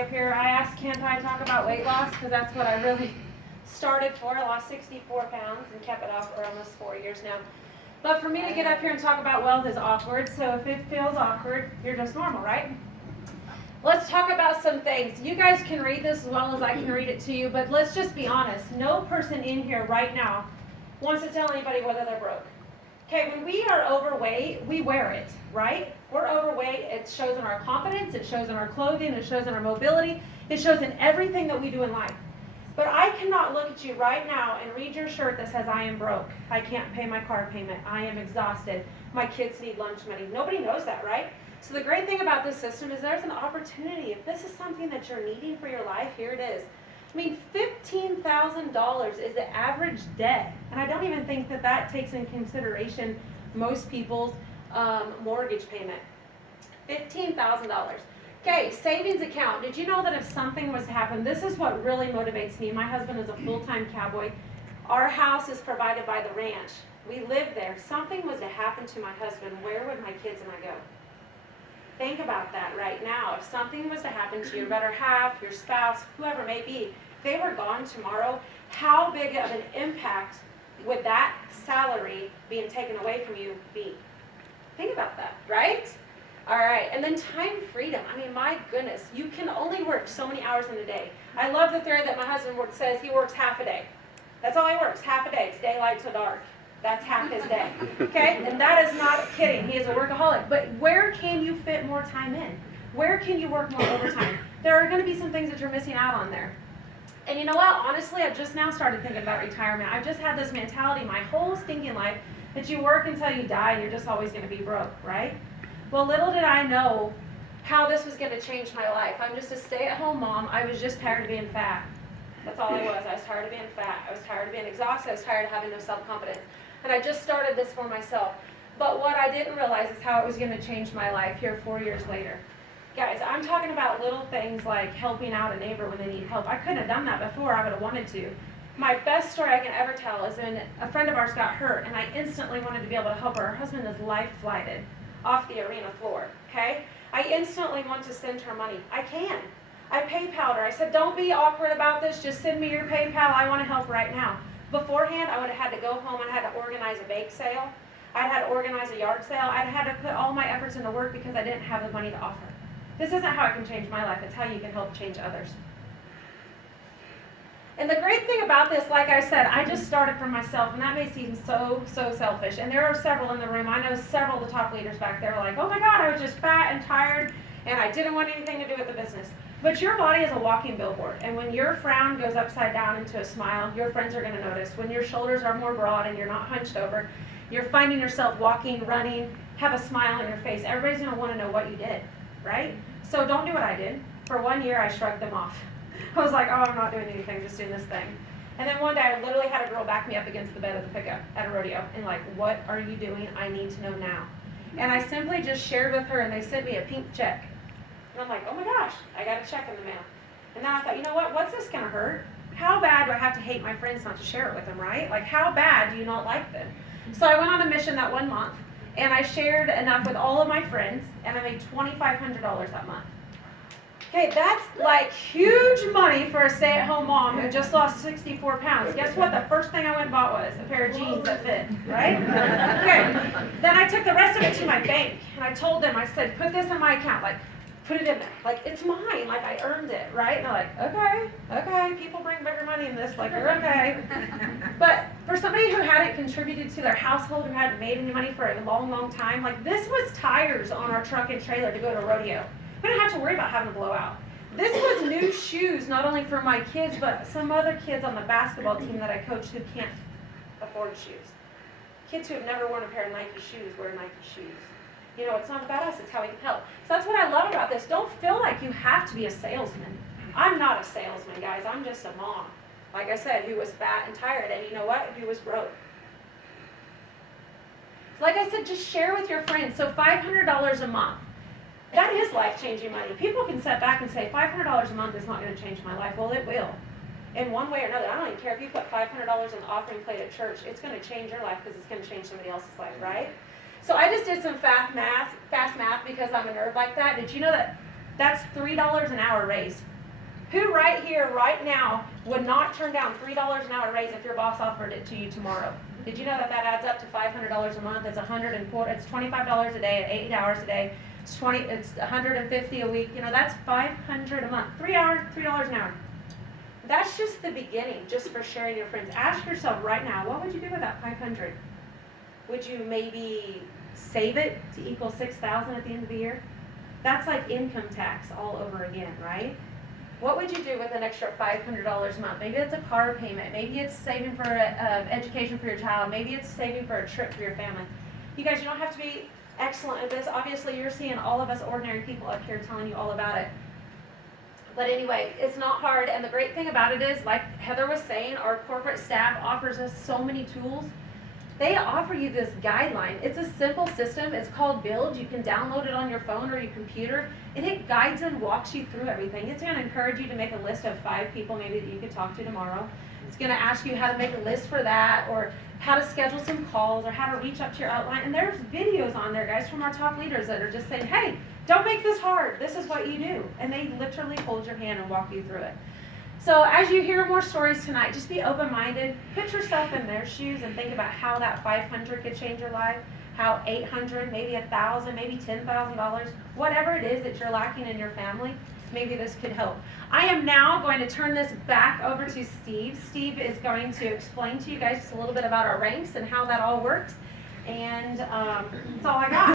Up here, I asked can't I talk about weight loss because that's what I really started for. I lost 64 pounds and kept it off for almost 4 years now. But for me to get up here and talk about wealth is awkward, so if it feels awkward, you're just normal, right? Let's talk about some things. You guys can read this as well as I can read it to you, but let's just be honest. No person in here right now wants to tell anybody whether they're broke. Okay, when we are overweight, we wear it, right? We're overweight, it shows in our confidence, it shows in our clothing, it shows in our mobility, it shows in everything that we do in life. But I cannot look at you right now and read your shirt that says, I am broke, I can't pay my car payment, I am exhausted, my kids need lunch money. Nobody knows that, right? So the great thing about this system is there's an opportunity. If this is something that you're needing for your life, here it is. I mean, $15,000 is the average debt, and I don't even think that takes in consideration most people's mortgage payment. $15,000. Okay, savings account. Did you know that if something was to happen, this is what really motivates me. My husband is a full-time cowboy. Our house is provided by the ranch. We live there. If something was to happen to my husband, where would my kids and I go? Think about that right now. If something was to happen to your better half, your spouse, whoever it may be, if they were gone tomorrow, how big of an impact would that salary being taken away from you be? Think about that, right? All right, and then time freedom. I mean, my goodness, you can only work so many hours in a day. I love the theory that my husband says he works half a day. That's all he works, half a day. It's daylight to dark. That's half his day, okay? And that is not kidding. He is a workaholic. But where can you fit more time in? Where can you work more overtime? There are going to be some things that you're missing out on there. And you know what? Honestly, I've just now started thinking about retirement. I've just had this mentality my whole stinking life that you work until you die and you're just always going to be broke, right? Well, little did I know how this was going to change my life. I'm just a stay-at-home mom. I was just tired of being fat. That's all I was. I was tired of being fat. I was tired of being exhausted. I was tired of having no self-confidence. And I just started this for myself. But what I didn't realize is how it was going to change my life here 4 years later. Guys, I'm talking about little things like helping out a neighbor when they need help. I couldn't have done that before. I would have wanted to. My best story I can ever tell is when a friend of ours got hurt, and I instantly wanted to be able to help her. Her husband is life-flighted off the arena floor, okay? I instantly want to send her money. I can. I PayPal'd her. I said, don't be awkward about this. Just send me your PayPal. I want to help right now. Beforehand, I would have had to go home and had to organize a bake sale. I'd had to organize a yard sale. I'd had to put all my efforts into work because I didn't have the money to offer. This isn't how I can change my life. It's how you can help change others. And the great thing about this, like I said, I just started for myself, and that may seem so selfish. And there are several in the room. I know several of the top leaders back there are like, oh my God, I was just fat and tired, and I didn't want anything to do with the business. But your body is a walking billboard, and when your frown goes upside down into a smile, your friends are going to notice. When your shoulders are more broad and you're not hunched over, you're finding yourself walking, running, have a smile on your face. Everybody's going to want to know what you did, right? So don't do what I did. For 1 year, I shrugged them off. I was like, oh, I'm not doing anything, just doing this thing. And then one day, I literally had a girl back me up against the bed of the pickup at a rodeo, and like, what are you doing? I need to know now. And I simply just shared with her, and they sent me a pink check. And I'm like, oh my gosh, I got a check in the mail. And then I thought, you know what, what's this going to hurt? How bad do I have to hate my friends not to share it with them, right? Like, how bad do you not like them? So I went on a mission that 1 month, and I shared enough with all of my friends, and I made $2,500 that month. Okay, that's like huge money for a stay-at-home mom who just lost 64 pounds. Guess what? The first thing I went and bought was a pair of jeans that fit, right? Okay, then I took the rest of it to my bank, and I told them, I said, put this in my account, like, put it in there. Like, it's mine, like, I earned it, right? And they're like, okay, people bring bigger money in this, like, you're okay. But for somebody who hadn't contributed to their household, who hadn't made any money for a long time, like, this was tires on our truck and trailer to go to rodeo. We didn't have to worry about having a blowout. This was new shoes, not only for my kids, but some other kids on the basketball team that I coach who can't afford shoes. Kids who have never worn a pair of Nike shoes wear Nike shoes. You know, it's not about us, it's how we can help. So that's what I love about this. Don't feel like you have to be a salesman. I'm not a salesman, guys. I'm just a mom. Like I said, who was fat and tired, and you know what? Who was broke. Like I said, just share with your friends. So $500 a month. That is life-changing money. People can sit back and say, $500 a month is not going to change my life. Well, it will. In one way or another. I don't even care if you put $500 in the offering plate at church. It's going to change your life because it's going to change somebody else's life, right? So I just did some fast math because I'm a nerd like that. Did you know that That's $3 an hour raise. Who right here, right now, would not turn down $3 an hour raise if your boss offered it to you tomorrow? Did you know that that adds up to $500 a month? It's it's $25 a day at 8 hours a day. It's $150 a week. You know, that's $500 a month. $3 an hour. That's just the beginning, just for sharing your friends. Ask yourself right now, what would you do with that $500? Would you maybe save it to equal $6,000 at the end of the year? That's like income tax all over again, right? What would you do with an extra $500 a month? Maybe it's a car payment. Maybe it's saving for education for your child. Maybe it's saving for a trip for your family. You guys, you don't have to be excellent at this. Obviously, you're seeing all of us ordinary people up here telling you all about it. But anyway, it's not hard. And the great thing about it is, like Heather was saying, our corporate staff offers us so many tools. They offer you this guideline. It's a simple system. It's called Build. You can download it on your phone or your computer, and it guides and walks you through everything. It's going to encourage you to make a list of 5 people maybe that you could talk to tomorrow. It's going to ask you how to make a list for that, or how to schedule some calls, or how to reach up to your outline. And there's videos on there, guys, from our top leaders that are just saying, hey, don't make this hard. This is what you do. And they literally hold your hand and walk you through it. So as you hear more stories tonight, just be open-minded. Put yourself in their shoes and think about how that $500 could change your life, how $800, maybe $1,000, maybe $10,000, whatever it is that you're lacking in your family, maybe this could help. I am now going to turn this back over to Steve. Steve is going to explain to you guys just a little bit about our ranks and how that all works. And that's all I got.